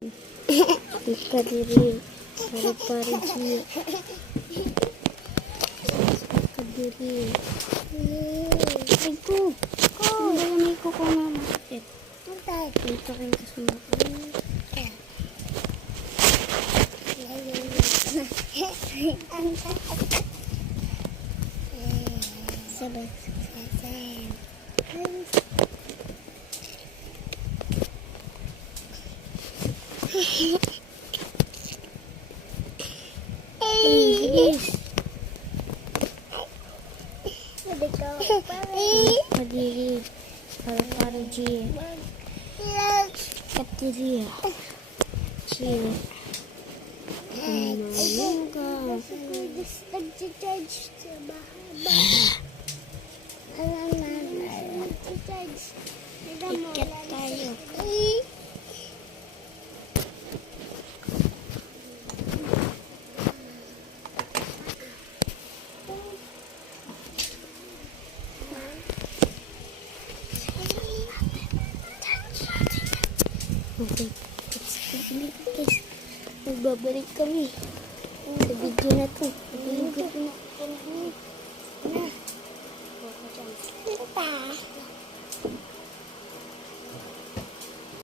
Kadiri, pari-pari kadiri. Ay ko, may kuko na masakit. Dito kayo kasunod. Sabay. Kadiri, pari-pari kadiri. Ikat tayo. Okay. Guys, magbabalik kami sa video na to. Magbabalik na.